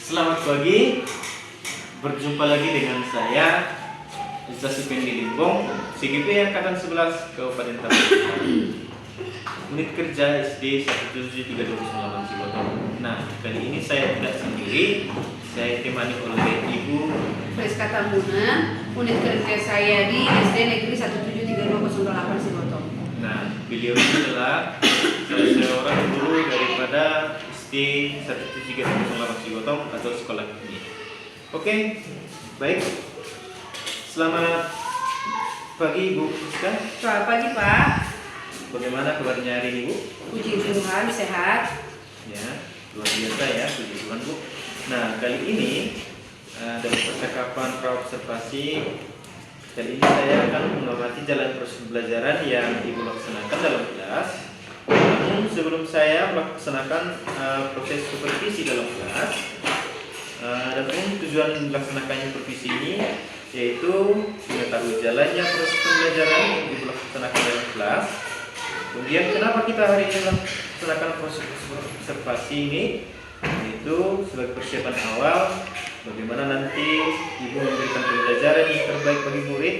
Selamat pagi, berjumpa lagi dengan saya Ustaz Supendi Limbong, CGP Angkatan 11 Kabupaten Tasikmalaya. Unit kerja SD 17329 Cibotong. Nah, kali ini saya tidak sendiri, saya ditemani oleh Ibu Friska Tambunan, unit kerja saya di SD Negeri 1732008 Cibotong. Nah, beliau ini adalah salah seorang guru daripada SD 17308 Cibotong atau sekolah ini. Oke, baik. Selamat pagi Ibu Friska. Selamat pagi Pak. Bagaimana kabarnya hari ini Bu? Puji Tuhan, sehat. Ya, luar biasa ya, puji Tuhan Bu. Nah, kali ini dalam percakapan praobservasi, kali ini saya akan mengamati jalan proses pembelajaran yang Ibu laksanakan dalam kelas. Namun sebelum saya melaksanakan proses supervisi dalam kelas, dan tujuan melaksanakannya supervisi ini yaitu mengetahui jalannya proses pembelajaran yang Ibu laksanakan dalam kelas. Kemudian kenapa kita hari ini melaksanakan proses observasi ini, yaitu sebagai persiapan awal bagaimana nanti Ibu memberikan pembelajaran yang terbaik bagi murid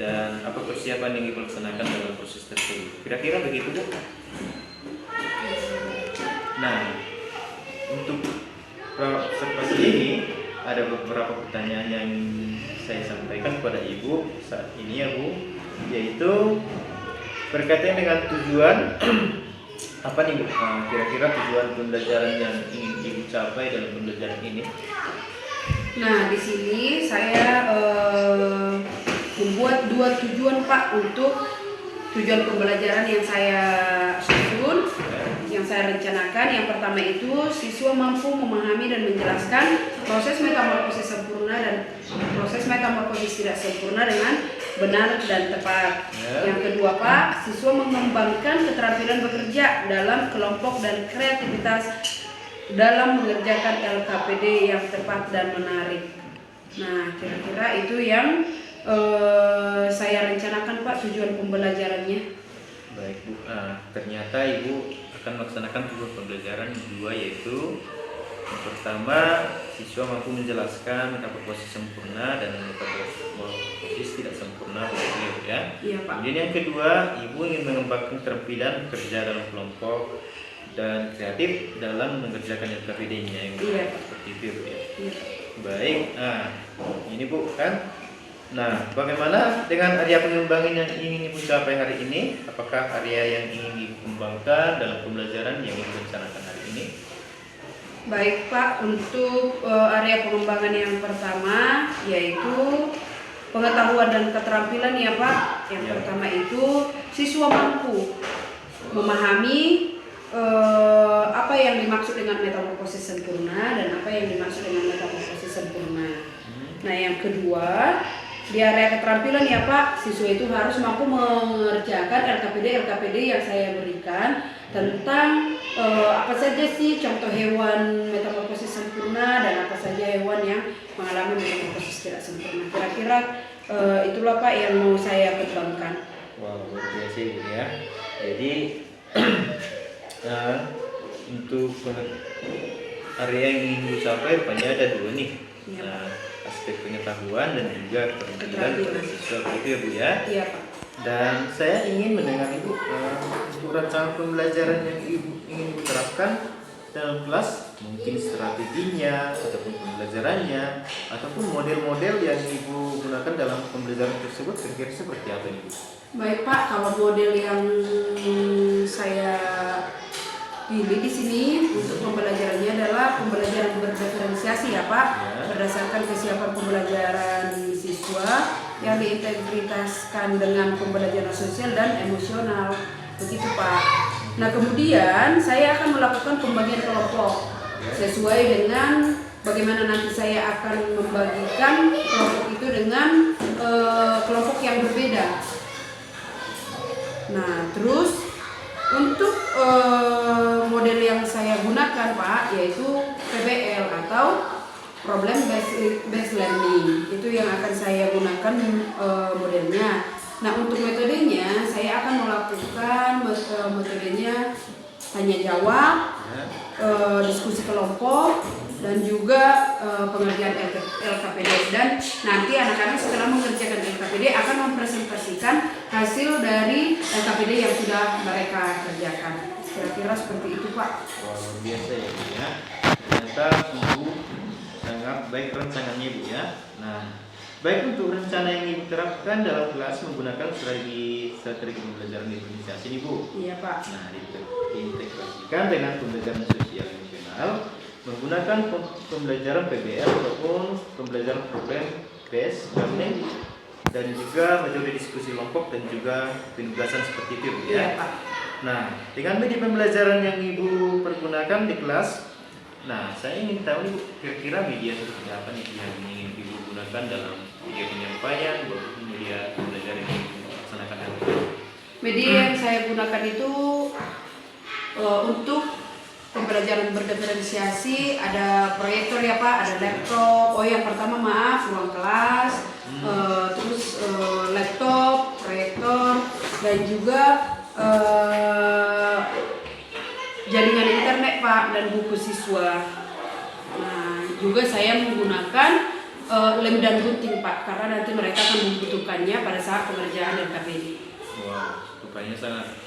dan apa persiapan yang Ibu laksanakan dalam proses tersebut. Kira-kira begitu Bu. Nah, untuk observasi ini ada beberapa pertanyaan yang saya sampaikan kepada Ibu saat ini ya Bu, yaitu berkaitan dengan tujuan apa nih Bu? Kira-kira tujuan pembelajaran yang ingin Ibu capai dalam pembelajaran ini? Nah, di sini saya membuat dua tujuan Pak untuk tujuan pembelajaran yang saya susun, yang saya rencanakan. Yang pertama itu siswa mampu memahami dan menjelaskan proses metamorfosis sempurna dan proses metamorfosis tidak sempurna dengan benar dan tepat. Yang kedua Pak, siswa mengembangkan keterampilan bekerja dalam kelompok dan kreativitas dalam mengerjakan LKPD yang tepat dan menarik. Nah, kira-kira itu yang saya rencanakan Pak, tujuan pembelajarannya. Baik Bu, ternyata Ibu akan melaksanakan tujuan pembelajaran dua, yaitu yang pertama siswa mampu menjelaskan metamorfosis sempurna dan metamorfosis tidak sempurna begitu ya. Iya Pak. Kemudian yang kedua, Ibu ingin mengembangkan keterampilan kerja dalam kelompok dan kreatif dalam mengerjakan LKPD-nya yang seperti itu ya. Iya. Baik, ini Bu kan. Nah, bagaimana dengan area pengembangan yang ingin Ibu capai hari ini? Apakah area yang ingin Ibu kembangkan dalam pembelajaran yang Ibu rencanakan hari ini? Baik Pak, untuk area pengembangan yang pertama yaitu pengetahuan dan keterampilan ya Pak. Yang pertama itu siswa mampu memahami apa yang dimaksud dengan metamorfosis sempurna dan apa yang dimaksud dengan metamorfosis sempurna. Nah, yang kedua, di area keterampilan ya Pak, siswa itu harus mampu mengerjakan LKPD yang saya berikan tentang apa saja sih contoh hewan metamorfosis sempurna dan apa saja hewan yang mengalami metamorfosis tidak sempurna. Kira-kira itulah Pak yang mau saya kembangkan. Wow, luar biasa ya. Jadi untuk area yang ingin dicapai rupanya ada dua nih. Ya. Aspek pengetahuan dan juga keterampilan pada siswa begitu ya Bu ya. Iya Pak. Dan saya ingin mendengar Ibu untuk rancangan pembelajaran yang Ibu ingin Ibu terapkan dalam kelas, mungkin strateginya ataupun pembelajarannya ataupun model-model yang Ibu gunakan dalam pembelajaran tersebut, kira-kira seperti apa Ibu? Baik Pak, kalau model yang saya pilih di sini untuk pembelajarannya adalah pembelajaran berdiferensiasi ya Pak, berdasarkan kesiapan pembelajaran siswa yang diintegritaskan dengan pembelajaran sosial dan emosional, begitu Pak. Nah, kemudian saya akan melakukan pembagian kelompok sesuai dengan bagaimana nanti saya akan membagikan kelompok itu dengan kelompok yang berbeda. Nah, terus untuk model yang saya gunakan Pak yaitu PBL atau Problem Based Learning, itu yang akan saya gunakan modelnya. Nah, untuk metodenya saya akan melakukan metodenya tanya jawab, diskusi kelompok, dan juga pengerjaan LKPD. Dan nanti anak-anak setelah mengerjakan LKPD akan mempresentasikan hasil dari LKPD yang sudah mereka kerjakan. Kira-kira seperti itu, Pak. Luar biasa ya Bu ya. Ternyata Ibu sangat baik rencananya Bu ya. Nah, baik untuk rencana yang Ibu terapkan dalam kelas menggunakan strategi pembelajaran diferensiasi nih Bu. Iya, Pak. Nah, diintegrasikan dengan pembelajaran sosial emosional menggunakan pembelajaran PBL ataupun pembelajaran problem based learning, dan juga metode diskusi kelompok dan juga penugasan seperti itu Bu ya. Iya, Pak. Nah, dengan media pembelajaran yang Ibu pergunakan di kelas, nah saya ingin tahu nih Bu, kira-kira media seperti apa nih yang ingin Ibu gunakan dalam media penyampaian maupun media pembelajaran yang Ibu laksanakan? Media yang saya gunakan itu untuk pembelajaran berdiferensiasi, ada proyektor ya Pak, ada laptop. Oh yang pertama maaf, ruang kelas, terus laptop, proyektor, dan juga jaringan internet Pak, dan buku siswa. Nah juga saya menggunakan lem dan gunting Pak, karena nanti mereka akan membutuhkannya pada saat pengerjaan LKPD. Wow, rupanya sangat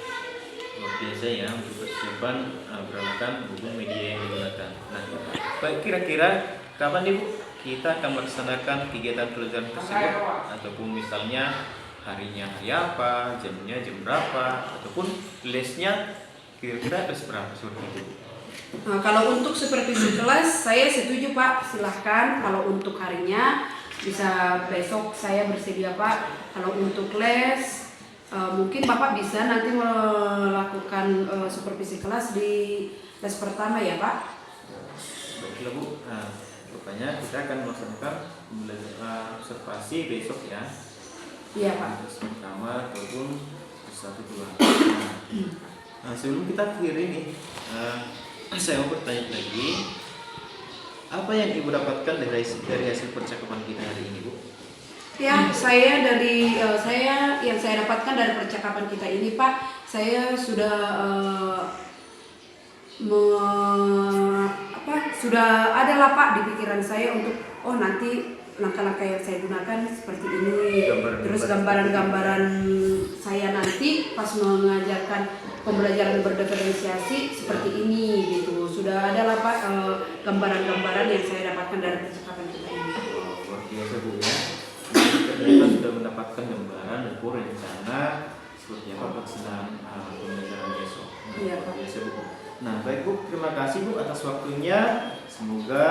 luar biasa ya untuk persiapan peralatan maupun media yang digunakan. Nah, baik, kira-kira kapan nih Bu kita akan melaksanakan kegiatan pelajaran tersebut, ataupun misalnya harinya hari apa, jamnya jam berapa, ataupun lesnya kira-kira les berapa seperti itu? Nah, kalau untuk supervisi kelas saya setuju Pak, silahkan. Kalau untuk harinya bisa besok saya bersedia Pak. Kalau untuk les mungkin Bapak bisa nanti melakukan supervisi kelas di les pertama ya Pak. Baiklah Bu, nah, rupanya kita akan melaksanakan observasi besok ya. Iya Pak. Les pertama ataupun les 1, 2. Nah, sebelum kita akhiri nih, saya mau bertanya lagi, apa yang Ibu dapatkan dari hasil percakapan kita hari ini Bu? Ya, saya yang saya dapatkan dari percakapan kita ini Pak, saya sudah sudah ada lah Pak di pikiran saya untuk nanti langkah-langkah yang saya gunakan seperti ini. Terus gambaran-gambaran saya nanti pas mengajarkan pembelajaran berdiferensiasi seperti ini gitu. Sudah ada lah Pak gambaran-gambaran yang saya dapatkan dari percakapan kita ini. Luar biasa Bu ya. Kita sudah mendapatkan gambaran dan rencana seperti apa pelaksanaan pembelajaran besok. Iya Pak. Biasa Bu. Nah baik Bu, terima kasih Bu atas waktunya. Semoga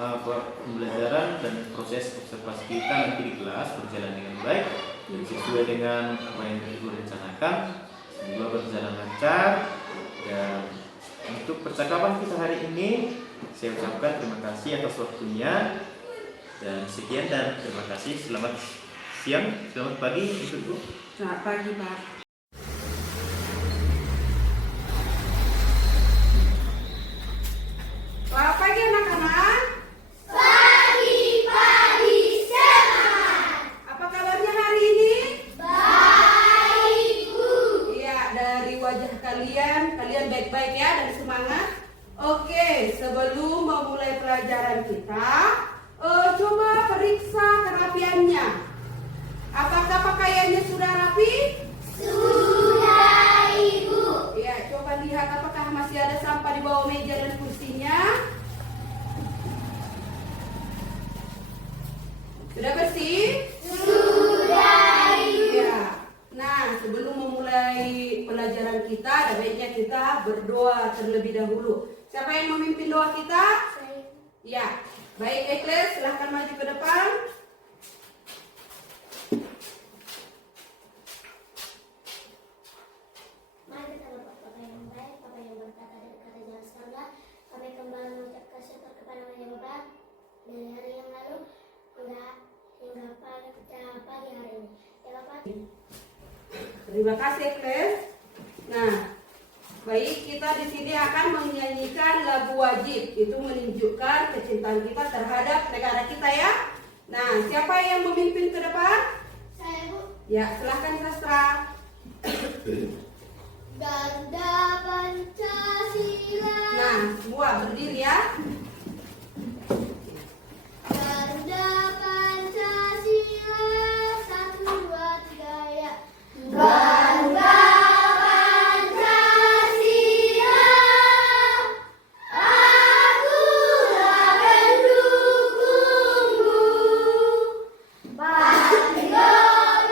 pembelajaran dan proses observasi kita nanti di kelas berjalan dengan baik dan sesuai dengan apa yang Ibu rencanakan. Semoga berjalan lancar. Dan untuk percakapan kita hari ini, saya ucapkan terima kasih atas waktunya. Dan sekian dan terima kasih. Selamat siang, selamat pagi untuk Bu. Selamat pagi Pak. Selamat pagi anak-anak. Pagi-pagi semangat. Apa kabarnya hari ini? Baik, Bu. Iya, dari wajah kalian baik-baik ya dan semangat. Oke, sebelum memulai pelajaran kita, coba periksa kerapiannya. Apakah pakaiannya sudah rapi? Sudah, Ibu. Ya, coba lihat apakah masih ada sampah di bawah meja dan kursinya. Sudah bersih? Sudah, Ibu. Ya. Nah, sebelum memulai pelajaran kita, ada baiknya kita berdoa terlebih dahulu. Siapa yang memimpin doa kita? Saya. Ya. Baik, Ekles, silahkan maju ke depan. Mari kita dapat Bapak yang baik, Bapak yang berkata dari kata jelas surga. Kami kembali mengucapkan syukur kepada yang Bapak dari hari yang lalu hingga pagi hari ini. Ya Bapak. Terima kasih, Ekles. Nah, baik, kita di sini akan menyanyikan lagu wajib. Itu menunjukkan kecintaan kita terhadap negara kita ya. Nah, siapa yang memimpin ke depan? Saya, Bu. Ya, silahkan Sastra. Garda Pancasila. Nah, semua berdiri ya. Garda Pancasila. 1, 2, 3 ya. Garda Pancasila. Akulah pendukungmu. Patriot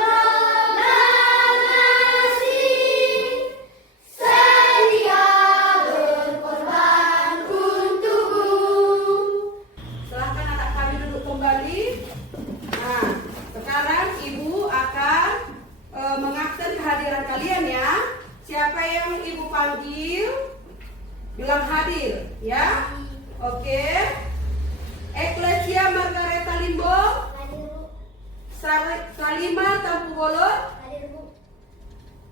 proklamasi. Setia berkorban untukmu. Silahkan anak kami duduk kembali. Nah, sekarang ibu akan mengabsen kehadiran kalian ya. Siapa yang ibu panggil bilang hadir ya. Oke. Eklesia Margareta Limbong, Hadir Bu. Salima Tampu Bolon, Hadir Bu.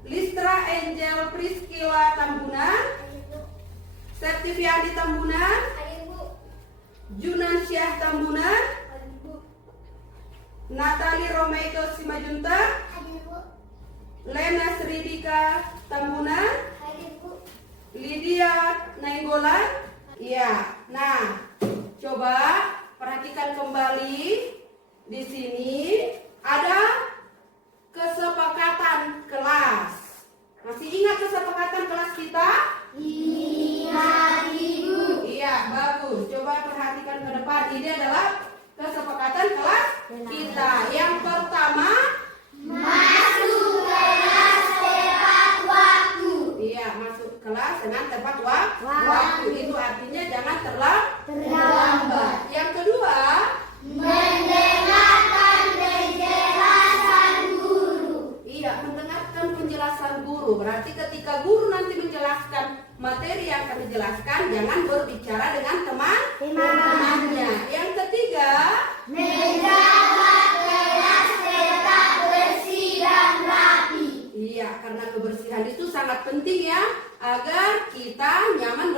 Listra Angel Priscila Tambunan, Hadir Bu. Septiviani Tambunan, Hadir Bu. Junan Syah Tambunan, Hadir Bu. Natali Romeiko Simajunta, Hadir Bu. Lena Sridika Tambunan, Hadir Bu. Lydia Nainggolan. Iya. Nah, coba perhatikan kembali di sini ada kesepakatan kelas. Masih ingat kesepakatan kelas kita? Ingat Ibu. Iya, bagus. Coba perhatikan ke depan. Ini adalah kesepakatan kelas kita. Yang pertama, Masuk kelas tepat waktu. iya, masuk kelas dengan tepat waktu. Waktu. Itu artinya jangan terlambat. Terlambat. Yang kedua, Mendengarkan penjelasan guru. iya, mendengarkan penjelasan guru. Berarti ketika guru nanti menjelaskan materi yang akan dijelaskan, jangan berbicara dengan teman-temannya. Yang ketiga, Menjaga kelas tetap bersih dan rapi. iya, karena kebersihan itu sangat penting ya, agar kita nyaman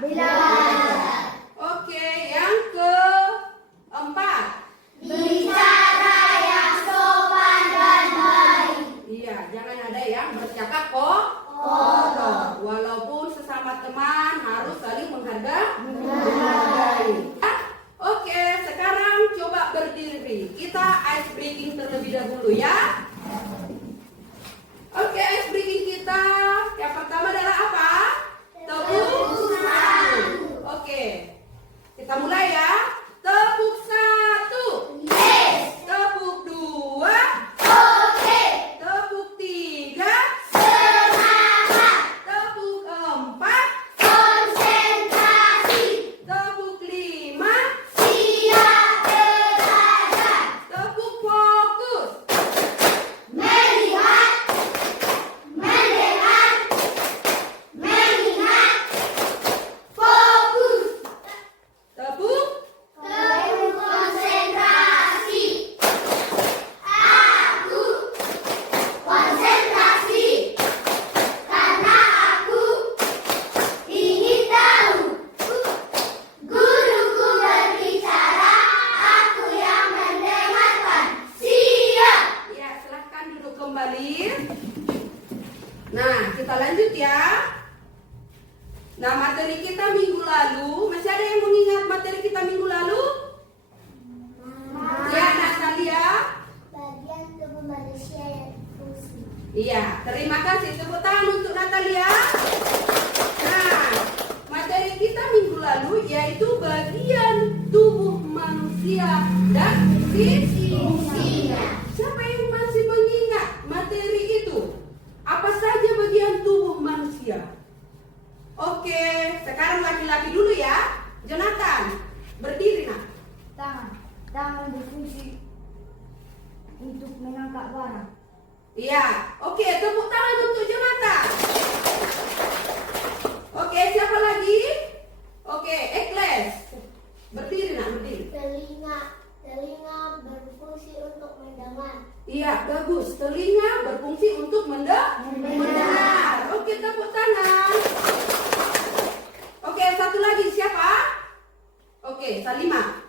Belajar. Oke, yang keempat, Bicara yang sopan dan baik. iya, jangan ada yang bercakap kotor. Walaupun sesama teman harus saling menghargai. Oke, sekarang coba berdiri. Kita ice breaking terlebih dahulu ya. Oke, ice breaking kita yang pertama adalah apa? Tepuk satu. Oke, kita mulai ya. Tepuk satu. Yes. Tepuk dua. Oke. Tepuk tiga. Semangat. Tepuk empat. Konsentrasi. Tepuk lima. Siap belajar. Tepuk fokus. Melihat. Mendengar. Mengingat. Fokus. Tepuk. Tepuk konsentrasi. Aku konsentrasi karena aku ingin tahu. Guruku berbicara, aku yang mendengarkan. Siap. Ya, silahkan duduk kembali. Nah, kita lanjut ya. Nah, materi kita minggu lalu, masih ada yang mengingat materi kita minggu lalu? Ya, Natalia. Bagian tubuh manusia yang fungsi. Iya, terima kasih. Tepuk tangan untuk Natalia. Nah, materi kita minggu lalu yaitu bagian tubuh manusia dan fungsinya. Siapa yang masih mengingat materi itu? Apa saja bagian tubuh manusia? Oke, sekarang laki-laki dulu ya. Jonathan, berdiri nak. Tangan berfungsi untuk mengangkat barang. Iya, oke, tepuk tangan untuk Jonathan. Oke, siapa lagi? Oke, Ekles. Berdiri nak, berdiri. Telinga berfungsi untuk mendengar. Iya, bagus. Telinga berfungsi untuk mendengar. Oke, tepuk tangan. Oke, satu lagi siapa? Oke, Salima.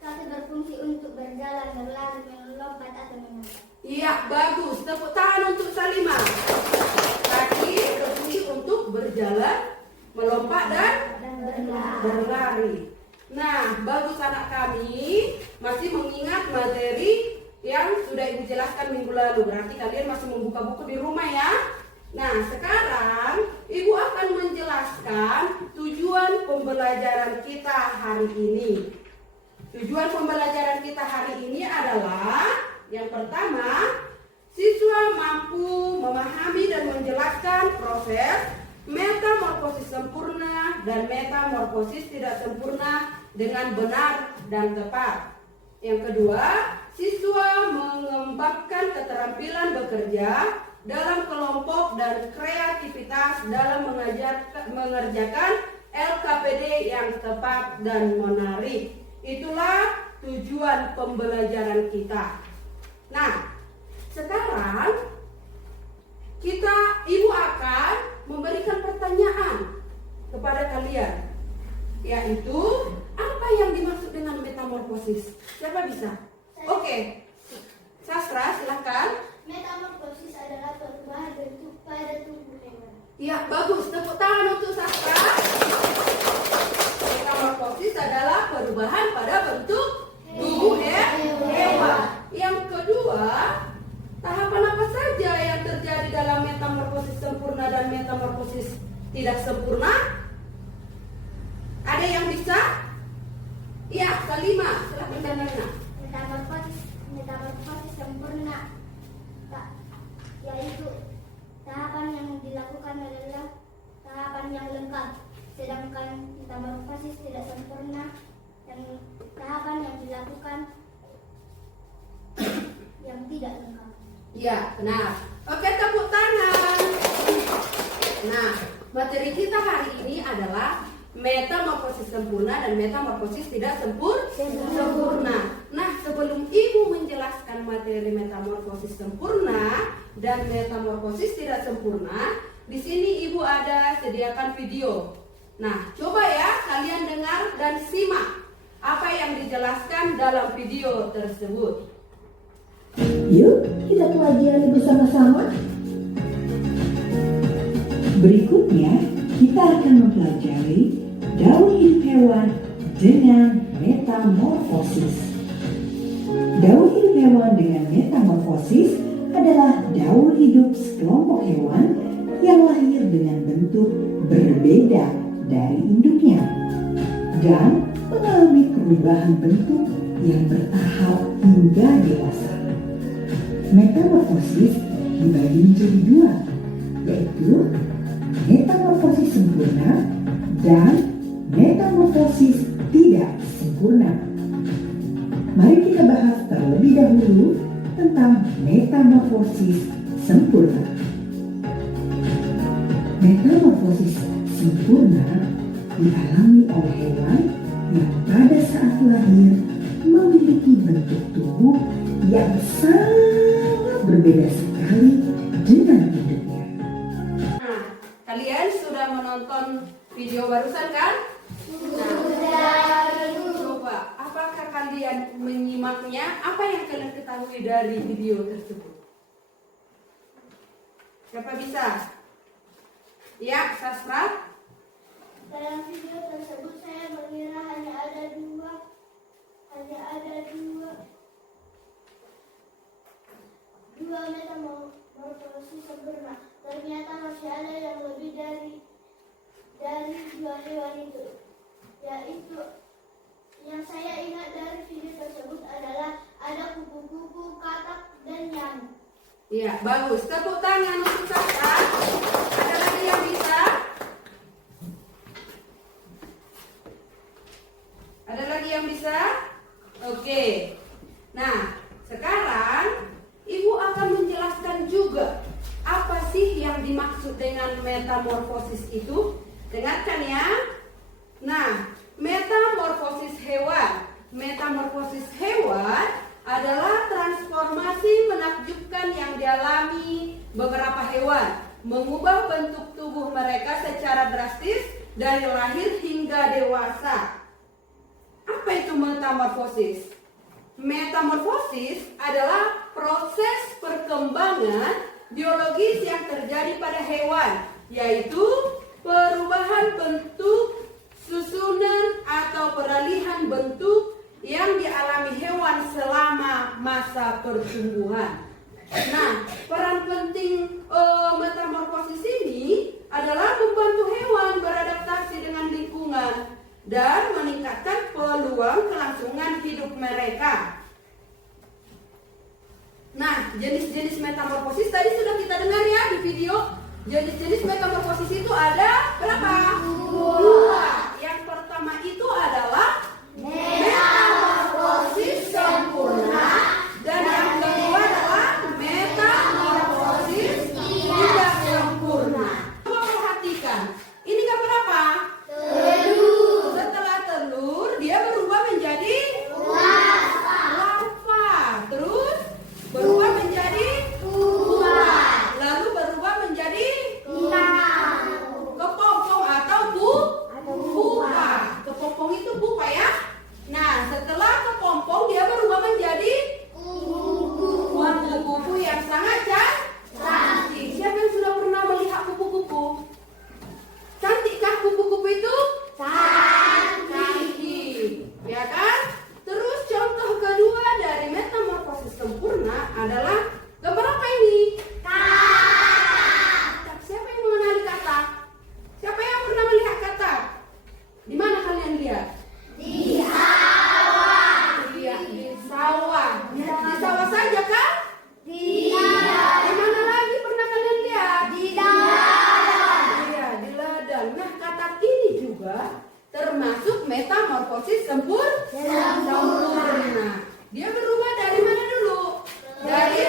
Kaki berfungsi untuk berjalan, berlari, melompat atau menangkap. Iya, bagus. Tepuk tangan untuk Salima. berjalan, melompat dan berlari. Nah, bagus anak kami masih mengingat materi yang sudah Ibu jelaskan minggu lalu. Berarti kalian masih membuka buku di rumah ya. Nah, sekarang Ibu akan menjelaskan tujuan pembelajaran kita hari ini. Tujuan pembelajaran kita hari ini adalah yang pertama, siswa mampu memahami dan menjelaskan proses metamorfosis sempurna dan metamorfosis tidak sempurna dengan benar dan tepat. Yang kedua, siswa mengembangkan keterampilan bekerja dalam kelompok dan kreativitas dalam mengerjakan LKPD yang tepat dan menarik. Itulah tujuan pembelajaran kita. Nah, sekarang Ibu akan memberikan pertanyaan kepada kalian, yaitu apa yang dimaksud dengan metamorfosis? Siapa bisa? Oke. Sastra, silahkan. Metamorfosis adalah perubahan bentuk pada tubuh hewan. Ya, bagus. Tepuk tangan untuk Sastra. Metamorfosis adalah perubahan pada bentuk tubuh hewan. Yang kedua, tahapan apa saja yang terjadi dalam metamorfosis sempurna dan metamorfosis tidak sempurna? Ada yang bisa? Ya, Salima, silahkan Nana. Metamorfosis sempurna, yaitu tahapan yang dilakukan adalah tahapan yang lengkap, sedangkan metamorfosis tidak sempurna yang tahapan yang dilakukan yang tidak lengkap. Ya, benar. Oke, tepuk tangan. Nah, materi kita hari ini adalah metamorfosis sempurna dan metamorfosis tidak sempurna. Nah, sebelum Ibu menjelaskan materi metamorfosis sempurna dan metamorfosis tidak sempurna, di sini Ibu ada sediakan video. Nah, coba ya kalian dengar dan simak apa yang dijelaskan dalam video tersebut. Yuk, kita pelajari bersama-sama. Berikutnya, kita akan mempelajari daur hidup hewan dengan metamorfosis. Daur hidup hewan dengan metamorfosis adalah daur hidup sekelompok hewan yang lahir dengan bentuk berbeda dari induknya dan mengalami perubahan bentuk yang bertahap hingga dewasa. Metamorfosis dibagi menjadi dua, yaitu metamorfosis sempurna dan metamorfosis tidak sempurna. Mari kita bahas terlebih dahulu tentang metamorfosis sempurna. Metamorfosis sempurna dialami oleh hewan yang pada saat lahir memiliki bentuk tubuh yang sangat berbeda sekali dengan induknya. Nah, kalian sudah menonton video barusan kan? Coba, apakah kalian menyimaknya? Apa yang kalian ketahui dari video tersebut? Siapa bisa? Ya, Sastra. Dalam video tersebut saya mengira hanya ada dua metamorfosis sempurna. Ternyata masih ada yang lebih dari dua hewan itu. Yaitu yang saya ingat dari video tersebut adalah ada kupu-kupu, katak, dan nyamuk. Iya, bagus. Tepuk tangan untuk Sastra. Ada lagi yang bisa? Ada lagi yang bisa? Oke. Nah, sekarang Ibu akan menjelaskan juga apa sih yang dimaksud dengan metamorfosis itu. Dengarkan ya. Nah, metamorfosis hewan. Metamorfosis hewan adalah transformasi menakjubkan yang dialami beberapa hewan, mengubah bentuk tubuh mereka secara drastis dari lahir hingga dewasa. Apa itu metamorfosis? Metamorfosis adalah proses perkembangan biologis yang terjadi pada hewan, yaitu perubahan bentuk, susunan atau peralihan bentuk yang dialami hewan selama masa pertumbuhan. Nah, peran penting metamorfosis ini adalah membantu hewan beradaptasi dengan lingkungan dan meningkatkan peluang kelangsungan hidup mereka. Nah, jenis-jenis metamorfosis tadi sudah kita dengar ya di video. Jenis-jenis metamorfosis itu ada berapa? Dua. Yang pertama itu adalah metamorfosis sempurna dan yang kedua adalah metamorfosis tidak sempurna. Coba perhatikan, ini gambar apa? Telur. Setelah telur dia berubah menjadi larva. Terus berubah menjadi pupa. Lalu berubah menjadi kepompong atau pupa. Kepompong itu pupa ya. Nah, setelah kepompong dia berubah menjadi kupu-kupu yang sangat cantik. Siapa yang sudah pernah melihat kupu-kupu? Cantikkah kupu-kupu itu? Cantik, ya kan? Terus contoh kedua dari metamorfosis sempurna adalah gambar apa ini? Katak. Siapa yang mengenali katak? Siapa yang pernah melihat katak? Di mana kalian lihat? Di sawah. Iya, di sawah. Di sawah saja kan? Tidak. Di mana lagi pernah kalian lihat? Di ladang. Iya, di ladang. Nah, katak ini juga termasuk metamorfosis sempurna. Dia berubah dari mana dulu? Dari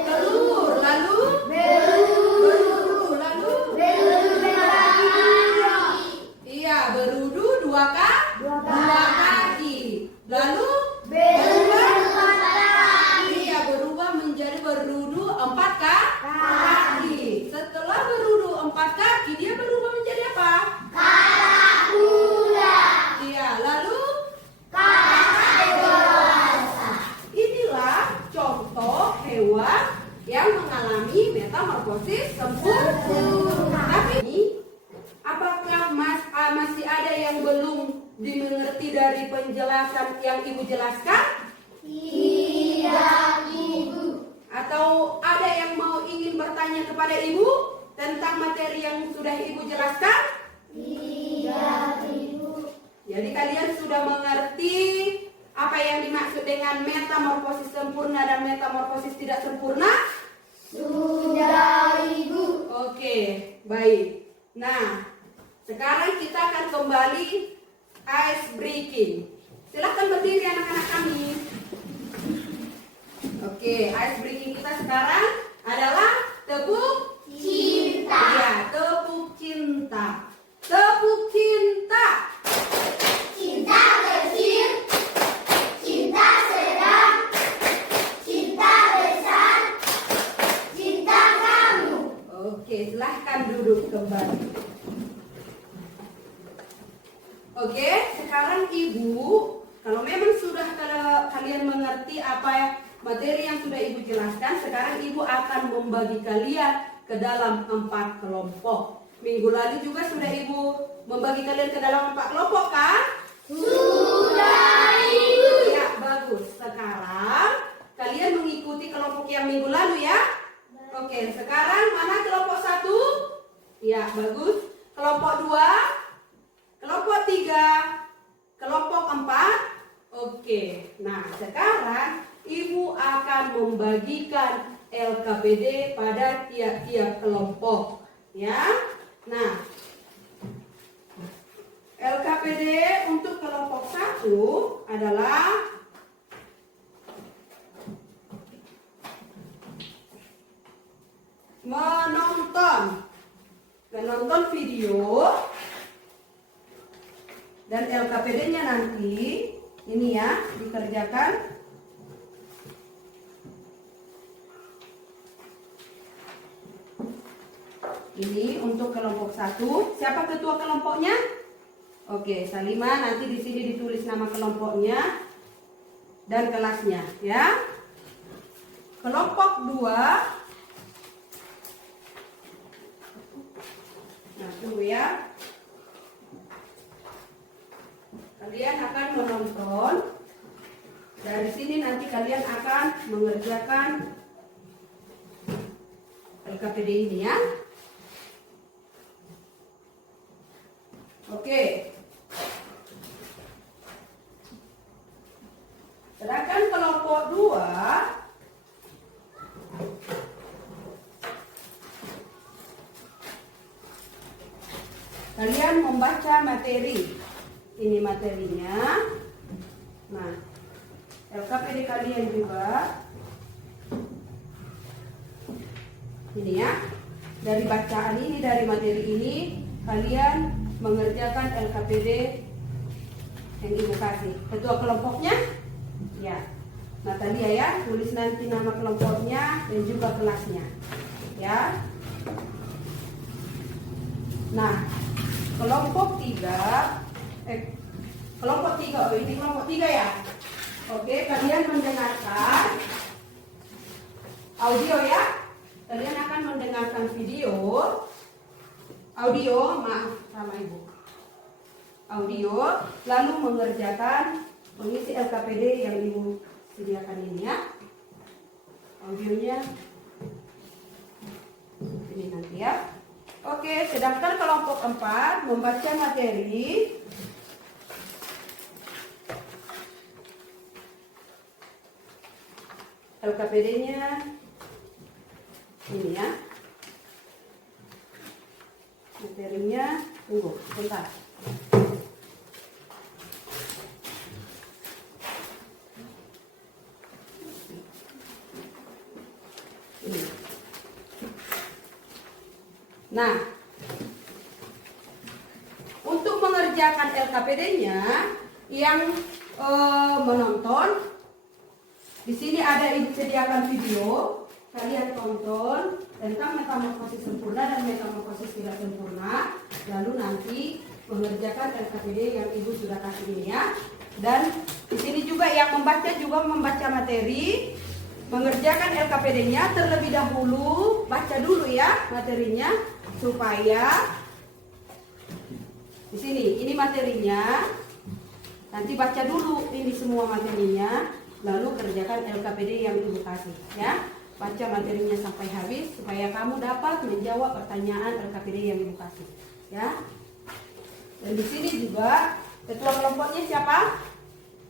telur, lalu berudu, lalu iya, berudu dua kaki, lalu berubah menjadi berudu 4 kaki. Setelah berudu 4 kaki, dia berubah menjadi apa? Iya, lalu inilah contoh hewan yang mengalami metamorfosis sempurna. Tapi apakah masih ada yang belum dimengerti dari penjelasan yang Ibu jelaskan? Tidak, Ibu. Atau ada yang mau ingin bertanya kepada Ibu tentang materi yang sudah Ibu jelaskan? Tidak, Ibu. Jadi kalian sudah mengerti apa yang dimaksud dengan metamorfosis sempurna dan metamorfosis tidak sempurna? Sudah, Ibu. Oke, baik. Nah, sekarang kita akan kembali ice breaking. Silahkan berdiri anak-anak kami. Oke, ice breaking kita sekarang adalah tepuk Cinta. Ya, tepuk cinta. Tepuk cinta. Cinta kecil, cinta sedang, cinta besar, cinta kamu. Oke, silahkan duduk kembali. Oke, sekarang Ibu, kalau memang sudah kalian mengerti apa materi yang sudah Ibu jelaskan, sekarang Ibu akan membagi kalian ke dalam 4 kelompok. Minggu lalu juga sudah Ibu membagi kalian ke dalam 4 kelompok kan? Sudah, Ibu. Ya, bagus. Sekarang kalian mengikuti kelompok yang minggu lalu ya. Oke, sekarang mana kelompok 1? Ya, bagus. Kelompok 2, kelompok 3, kelompok 4. Oke, nah sekarang Ibu akan membagikan LKPD pada tiap-tiap kelompok ya. Nah, LKPD untuk kelompok 1 adalah menonton video, dan LKPD-nya nanti ini ya dikerjakan ini untuk kelompok 1. Siapa ketua kelompoknya? Oke, Salima, nanti di sini ditulis nama kelompoknya dan kelasnya ya. Kelompok 2. Nah, tunggu ya. Kalian akan menonton. Dari sini nanti kalian akan mengerjakan LKPD ini ya. Oke. Sedangkan kelompok 2 kalian membaca materi. Ini materinya. Nah, LKPD kalian juga ini ya. Dari bacaan ini, dari materi ini kalian mengerjakan LKPD yang Ibu kasih. Ketua kelompoknya ya. Nah, tadi ya, tulis nanti nama kelompoknya dan juga kelasnya. Ya. Nah, kelompok 3 oh ini kelompok 3 ya. Oke, kalian mendengarkan audio ya. Kalian akan mendengarkan audio, maaf sama Ibu. Audio, lalu mengerjakan mengisi LKPD yang Ibu sediakan ini ya. Audionya ini nanti ya. Oke, sedangkan kelompok 4 membaca materi. LKPD-nya ini ya. Materinya, tunggu, bentar. Ini. Nah, untuk mengerjakan LKPD-nya yang menonton, di sini ada Ibu sediakan video, kalian tonton tentang metamorfosis sempurna dan metamorfosis tidak sempurna, lalu nanti mengerjakan LKPD yang Ibu sudah kasih ini ya. Dan di sini juga yang membaca materi, mengerjakan LKPD-nya terlebih dahulu, baca dulu ya materinya supaya di sini ini materinya, nanti baca dulu ini semua materinya, lalu kerjakan LKPD yang Ibu kasih ya. Baca materinya sampai habis supaya kamu dapat menjawab pertanyaan LKPD yang Ibu kasih ya. Dan di sini juga ketua kelompoknya siapa?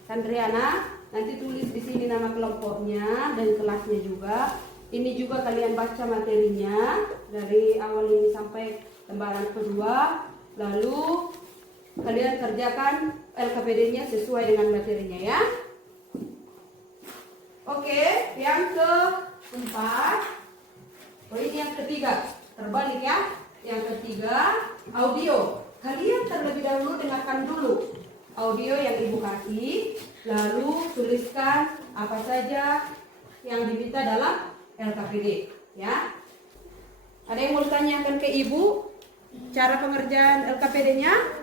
Sandriana. Nanti tulis di sini nama kelompoknya dan kelasnya juga. Ini juga kalian baca materinya dari awal ini sampai lembaran kedua. Lalu kalian kerjakan LKPD-nya sesuai dengan materinya ya. Oke, yang keempat. Oh, ini yang ketiga. Terbalik ya. Yang ketiga, audio. Kalian terlebih dahulu dengarkan dulu audio yang Ibu kasih, lalu tuliskan apa saja yang diminta dalam LKPD ya. Ada yang mau tanyakan ke Ibu cara pengerjaan LKPD-nya?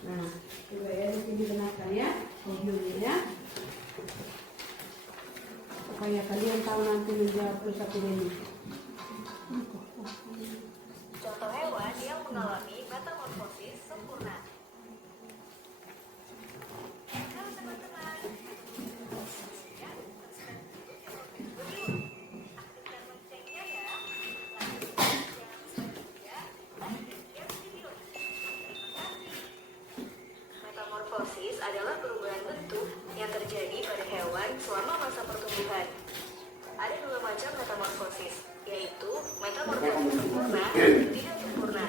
Nah, coba ya di sini dengarkan ya audionya ya. Supaya kalian tahu nanti menjawab LKPD ini. Contoh hewan yang mengalami metamorfosis sempurna. Halo teman-teman. Ya, aktifkan loncengnya ya. Metamorfosis adalah perubahan bentuk yang terjadi pada hewan selama masa pertumbuhan. Ada dua macam metamorfosis, yaitu metamorfosis sempurna dan tidak sempurna.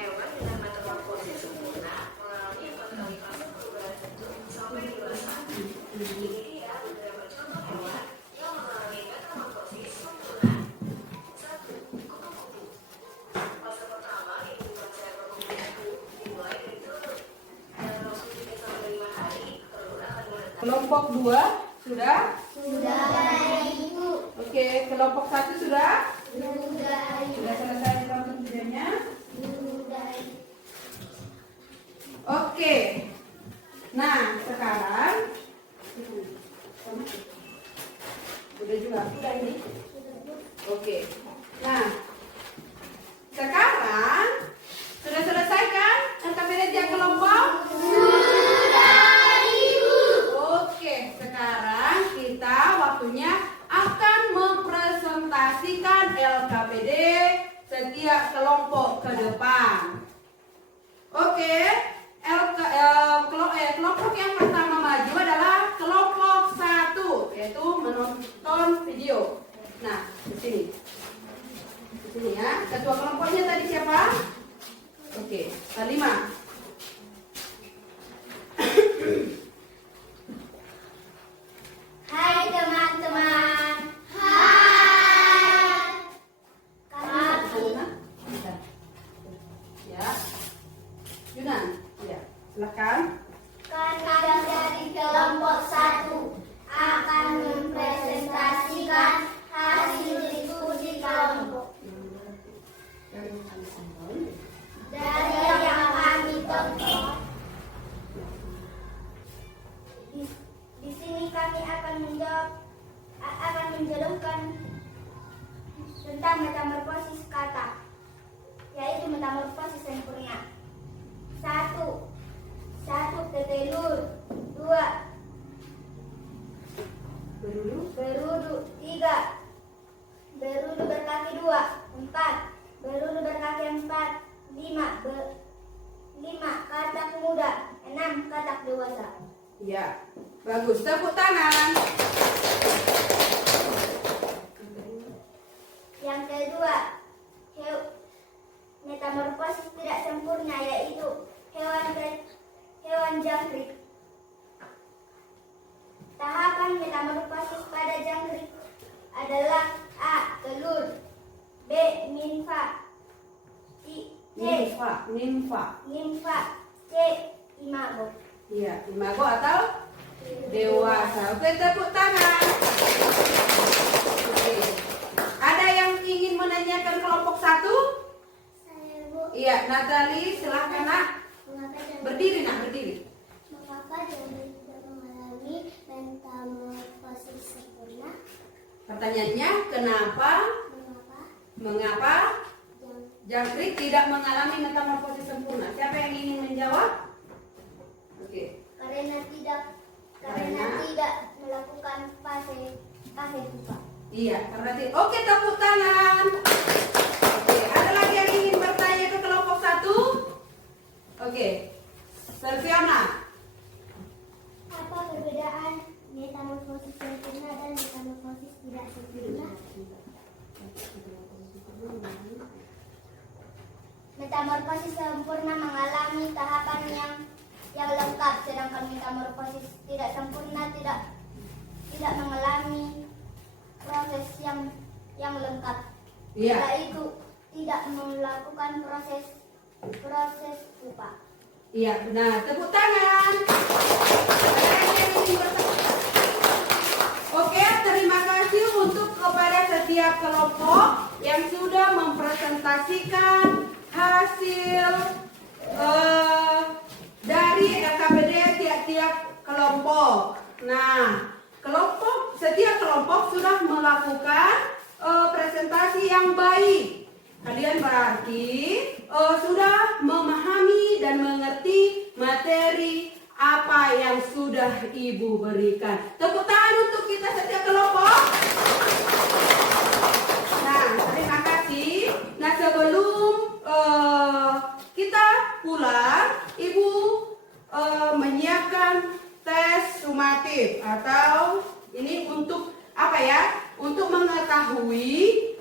Hewan dengan metamorfosis sempurna mengalami 4 kali fase perubahan bentuk sampai dewasa. Ini dia beberapa contoh hewan yang mengalami metamorfosis sempurna. 1. Kupu-kupu. Fase pertama yaitu fase kupu-kupu dimulai dari telur. Dalam waktu 3-5 hari, telur akan menetas. Kelompok 2 sudah? Sudah, Ibu. Oke. Oke, kelompok 1 sudah? Sudah. Sudah selesai menonton videonya? Sudah. Oke. Nah, sekarang udah juga. Udah ini. Oke. Nah, sekarang sudah selesai kan? LKPD kelompok? Sudah, Ibu. Oke, sekarang kita waktunya akan mempresentasikan LKPD setiap kelompok ke depan. Oke, kelompok yang pertama maju adalah kelompok 1, yaitu menonton video. Nah, di sini. Di sini ya. Ketua kelompoknya tadi siapa? Oke, Salimah. Hai teman-teman. Hai. Kami Ya. Yunan. Ya. Silakan. kami dari kelompok 1 akan mempresentasikan hasil diskusi kelompok dari yang kami tonton. Di sini kami akan menjelaskan tentang metamorfosis kata, yaitu metamorfosis sempurna. 1 tetelur, 2 berudu, 3 berudu berkaki 2, 4 berudu berkaki 4, 5 katak muda, 6 katak dewasa. Ya. Bagus. Tepuk tangan. Yang kedua, metamorfosis tidak sempurna, yaitu hewan jangkrik. Tahapan metamorfosis pada jangkrik adalah A. Telur, B. Nimfa, C. Imago. Iya, imago atau dewasa. Oke, tepuk tangan. Oke. Ada yang ingin menanyakan kelompok 1? Saya, Bu. Iya, Natali, silahkan nak. Berdiri nak, berdiri. Mengapa jangkrik tidak mengalami metamorfosis sempurna? Pertanyaannya, kenapa? Mengapa jangkrik tidak mengalami metamorfosis sempurna? Siapa yang ingin menjawab? Oke. Karena tidak melakukan fase pupa. Iya, karena Oke, tepuk tangan. Oke, ada lagi yang ingin bertanya ke kelompok 1? Oke. Selviana. Apa perbedaan metamorfosis sempurna dan metamorfosis tidak sempurna? Metamorfosis sempurna mengalami tahapan yang lengkap, sedangkan metamorfosis tidak sempurna tidak mengalami proses yang lengkap. Iya. Yaitu tidak melakukan proses pupa. Iya, benar. Tepuk tangan. Ada yang ingin bertanya? Oke, terima kasih untuk kepada setiap kelompok yang sudah mempresentasikan hasil dari LKPD tiap-tiap kelompok. Nah, setiap kelompok sudah melakukan presentasi yang baik. Kalian berarti sudah memahami dan mengerti materi apa yang sudah Ibu berikan. Tepuk tangan untuk kita setiap kelompok. Nah, terima kasih. Nah, sebelum kita pulang, Ibu menyiapkan tes sumatif atau ini untuk apa ya? Untuk mengetahui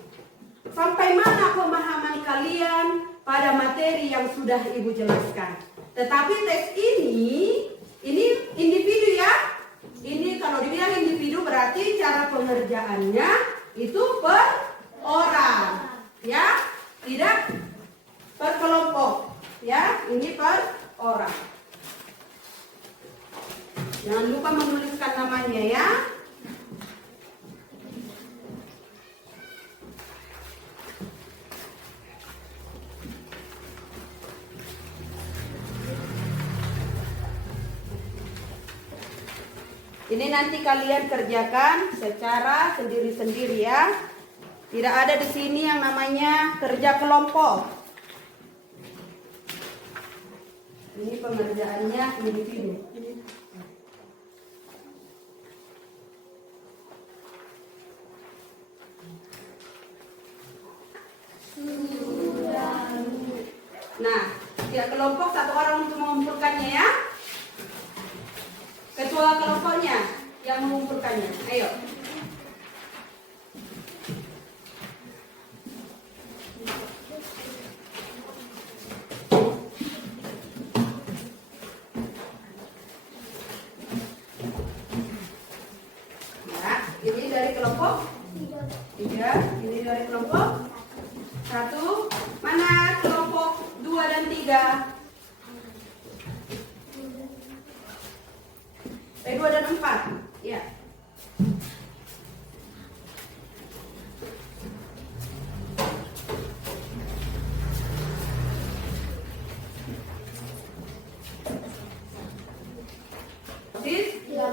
sampai mana pemahaman kalian pada materi yang sudah Ibu jelaskan. Tetapi tes ini individu ya. Ini kalau dibilang individu berarti cara pengerjaannya itu per orang, ya, tidak per kelompok, ya. Ini per orang. Jangan lupa menuliskan namanya ya. ini nanti kalian kerjakan secara sendiri-sendiri ya. Tidak ada di sini yang namanya kerja kelompok. Ini pengerjaannya individu. Nah, tiap kelompok satu orang untuk mengumpulkannya ya. Ketua kelompoknya yang mengumpulkannya. Ayo. Ya, ini dari kelompok 3, ini dari kelompok 1. Mana kelompok 2 dan 3? 2 dan 4. Ya.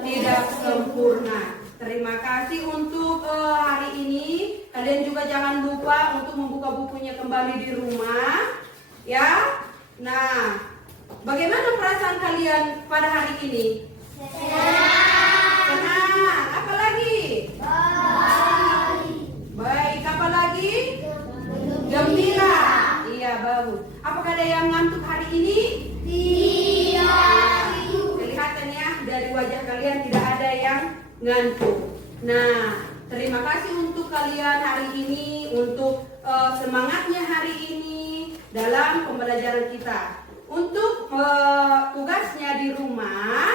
Tidak sempurna. Terima kasih untuk hari ini. Kalian juga jangan lupa untuk membuka bukunya kembali di rumah, ya. Nah, bagaimana perasaan kalian pada hari ini? Senang. Apa lagi? Baik. Apa lagi? Gembira. Iya, bagus. Apakah ada yang ngantuk hari ini? Kelihatannya dari wajah kalian tidak ada yang ngantuk. Nah, terima kasih untuk kalian hari ini, untuk semangatnya hari ini dalam pembelajaran kita. Untuk tugasnya di rumah,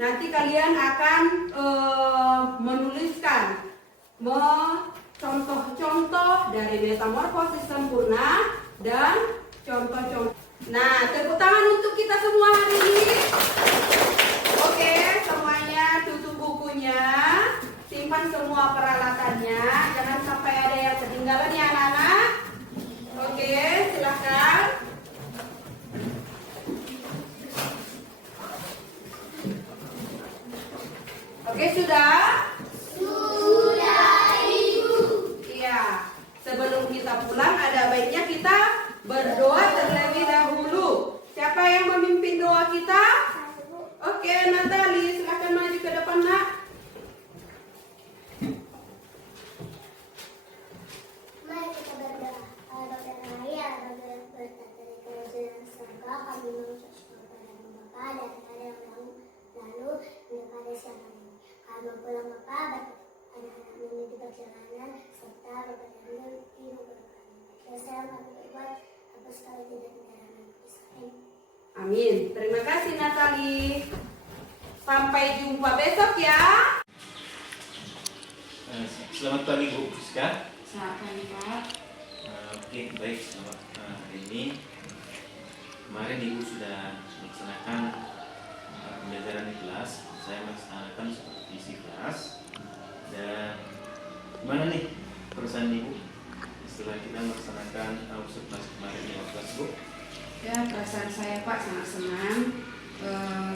nanti kalian akan menuliskan contoh-contoh dari metamorfosis sempurna dan contoh-contoh. Nah, tepuk tangan untuk kita semua hari ini. Oke, semuanya tutup bukunya, simpan semua peralatannya, jangan sampai ada yang ketinggalan ya anak-anak. Oke, silahkan. Oke, sudah? Sudah, Ibu. Iya, sebelum kita pulang ada baiknya kita berdoa terlebih dahulu. Siapa yang memimpin doa kita? Oke, Natali, silakan maju ke depan, Nak. Mari kita berdoa. Bapa yang Maria, Bapa yang berkat dari kerajaan surga, kami mengucap syukur kepadamu Bapa daripada yang lalu daripada siang hari ini. Kami pulang Bapa, anak-anak ini di perjalanan serta Bapa yang ibu berkati. Dosa yang kami berbuat, hapus kami tidak menjadi Amin. Amin. Terima kasih Natali. Sampai jumpa besok ya. Selamat pagi Bu Siska. Selamat pagi Pak. Oke, baik. Selamat hari ini. Kemarin Ibu sudah melaksanakan pembelajaran di kelas. Saya melaksanakan seperti isi kelas. Dan gimana nih perasaan Ibu setelah kita melaksanakan observasi kemarin di kelas Bu? Ya, perasaan saya Pak sangat senang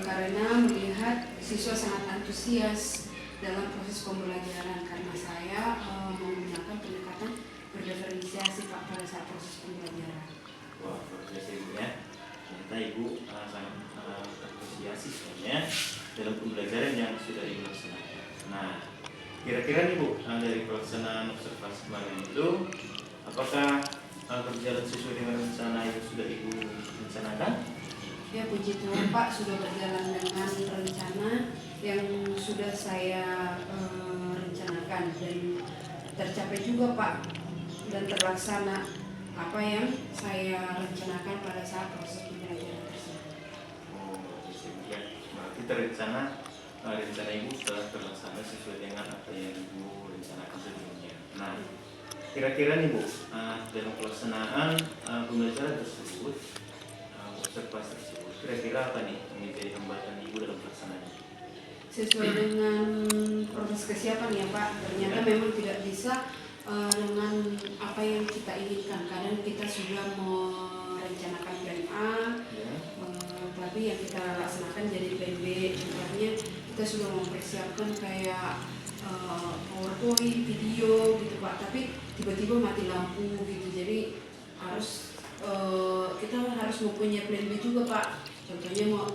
karena melihat siswa sangat antusias dalam proses pembelajaran karena saya menggunakan pendekatan berdiferensiasi Pak pada saat proses pembelajaran. Wah, luar biasa Ibu ya. Ternyata Ibu sangat antusias siswanya dalam pembelajaran yang sudah Ibu laksanakan. Nah, kira-kira nih Bu, dari pelaksanaan observasi kemarin itu, apakah berjalan sesuai dengan rencana yang sudah Ibu rencanakan? Ya, puji Tuhan Pak, sudah berjalan dengan rencana yang sudah saya rencanakan dan tercapai juga Pak dan terlaksana apa yang saya rencanakan pada saat proses pembelajaran tersebut. Oh, ya. Berarti rencana Ibu sudah terlaksana sesuai dengan apa yang Ibu rencanakan sebelumnya. Nah, kira-kira nih Bu, dalam pelaksanaan pembelajaran tersebut, observasi tersebut, kira-kira apa nih yang menjadi hambatan Ibu dalam pelaksanaannya? Sesuai dengan proses kesiapan ya Pak, ternyata memang tidak bisa dengan apa yang kita inginkan. Kadang kita sudah merencanakan plan A, tapi yang kita laksanakan jadi plan B. Contohnya kita sudah mempersiapkan kayak PowerPoint, video gitu Pak, tapi tiba-tiba mati lampu gitu, jadi harus kita harus mempunyai plan B juga Pak. Contohnya mau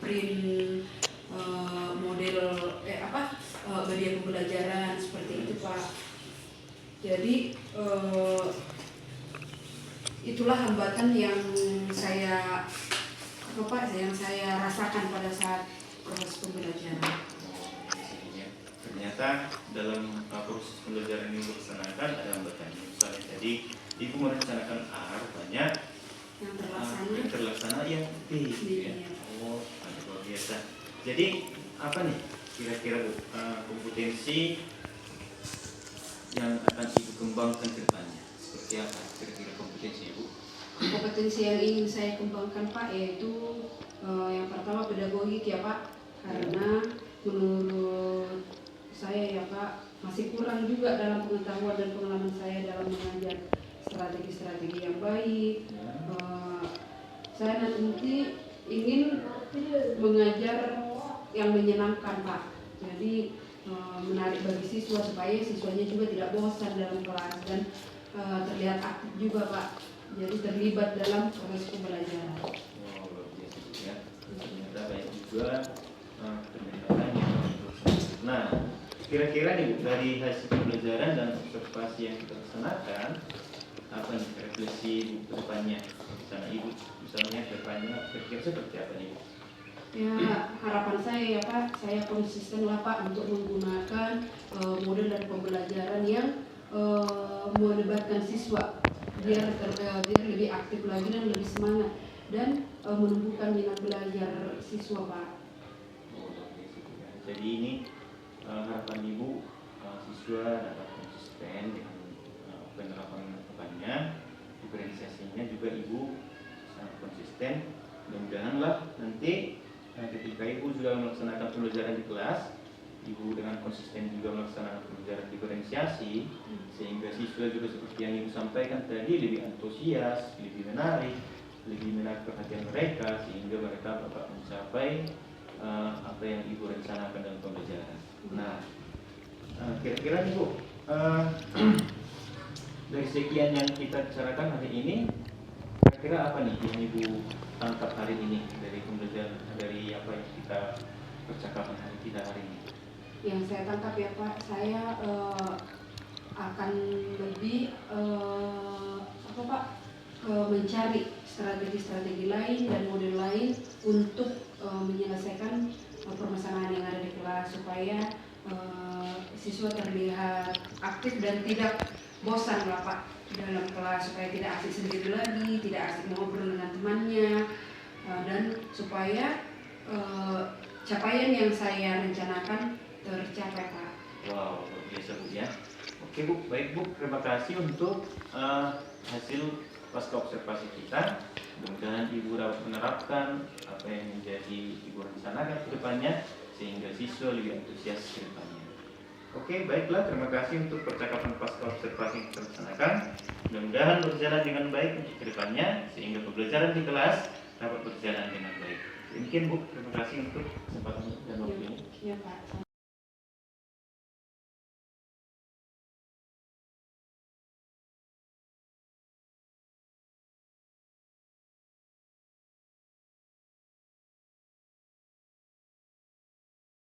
print model media pembelajaran seperti itu Pak. Jadi itulah hambatan yang saya rasakan pada saat proses pembelajaran. Ternyata dalam proses pembelajaran yang dilaksanakan ada hambatannya. Misalnya tadi ibu merencanakan A, banyak Yang terlaksana yang B. Ya. Oh, luar biasa. Jadi apa nih kira-kira Bu, kompetensi yang akan ibu kembangkan ke depannya? Seperti apa kira-kira kompetensi ibu? Kompetensi yang ingin saya kembangkan Pak yaitu yang pertama pedagogik ya Pak, karena menurut saya ya Pak masih kurang juga dalam pengetahuan dan pengalaman saya dalam mengajar strategi-strategi yang baik. Saya nanti ingin mengajar yang menyenangkan Pak, jadi menarik bagi siswa supaya siswanya juga tidak bosan dalam kelas dan terlihat aktif juga Pak, jadi terlibat dalam proses pembelajaran. Wow, luar biasa ya. Ternyata banyak juga pendekatan yang terus. Nah, kira-kira nih Bu, dari hasil pembelajaran dan observasi yang kita laksanakan, apa nih refleksi Bu ke depannya? Misalnya ibu, misalnya ke depannya kira-kira seperti apa nih Bu? Ya, harapan saya ya Pak, saya konsisten lah Pak untuk menggunakan model dan pembelajaran yang melibatkan siswa biar lebih aktif lagi dan lebih semangat dan menumbuhkan minat belajar siswa Pak. Jadi ini harapan ibu siswa dapat konsisten dengan penerapannya, diferensiasinya juga ibu sangat konsisten. Mudah-mudahan lah nanti ketika ibu sudah melaksanakan pembelajaran di kelas, ibu dengan konsisten juga melaksanakan pembelajaran diferensiasi, sehingga siswa juga seperti yang ibu sampaikan tadi lebih antusias, lebih menarik, lebih menarik perhatian mereka, sehingga mereka dapat mencapai apa yang ibu rencanakan dalam pembelajaran. Nah, kira-kira nih Bu, dari sekian yang kita bicarakan hari ini, kira-kira apa nih yang ibu tangkap hari ini dari pembelajaran, dari apa yang kita percakapan hari ini? Yang saya tangkap ya Pak, saya akan lebih mencari strategi-strategi lain dan model lain untuk menyelesaikan permasalahan yang ada di kelas supaya siswa terlihat aktif dan tidak bosan lah Pak dalam kelas, supaya tidak asik sendiri lagi, tidak asik ngobrol dengan temannya, dan supaya capaian yang saya rencanakan tercapai Pak. Wow, luar biasa Bu ya. Oke Bu, baik Bu, terima kasih untuk hasil pasca observasi kita. Mudah-mudahan Ibu dapat menerapkan apa yang menjadi Ibu rencanakan ke depannya sehingga siswa lebih antusias ke depannya. Oke, baiklah, terima kasih untuk percakapan pasca observasi yang kita laksanakan. Mudah-mudahan berjalan dengan baik untuk ke depannya sehingga pembelajaran di kelas dapat berjalan dengan baik. Demikian Bu, terima kasih untuk kesempatan dan waktunya. Iya Pak.